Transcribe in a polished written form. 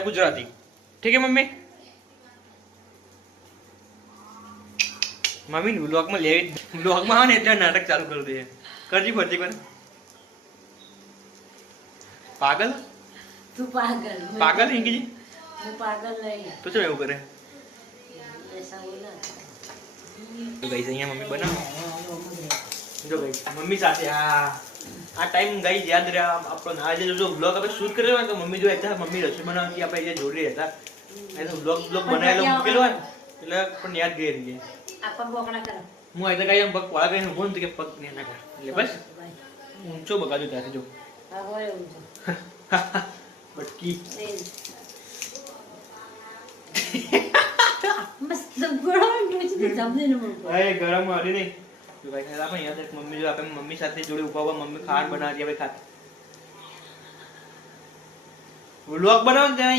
या गुजराती। ठीक है मम्मी? मम्मी व्लॉग में ले व्लॉग में आने એટલે નાટક ચાલુ કરી દે કરજી ફરજી કર પાગલ તું પાગલ પાગલ હિંગી હું પાગલ નહીં તો શું એવું કરે ऐसा बोला તો ગાઈસ અહીંયા મમ્મી બનાવો જો ગાઈસ મમ્મી સાથે આ ટાઈમ ગાઈસ યાદ રહે આપણો આજે જો વ્લોગ આપણે શૂટ કરેલો હોય તો મમ્મી જો હતા મમ્મી રસોઈ બનાવતી આપણે જે જોડી હતા એ તો વ્લોગ બનાવેલો મૂકેલો હોય એટલે પણ યાદ ગઈ રહી આપા બોકડા કરો હું એટલે કઈ એમ પગ વાળા કઈને ઊભો ને કે પગ ને ના કર એટલે બસ ઊંચો બગાડ્યો ત્યારે જો હા હોય એવું છે બટકી મસ્ત ગરમ છે જમને ન મળતો અરે ગરમ હારી નહીં જો ભાઈ આપણે યાદ રાખ મમ્મી જો આપણે મમ્મી સાથે જોડે ઉભા મમ્મી ખાવાનું બનાવતી આપણે ખાતા વ્લોગ બનાવો ને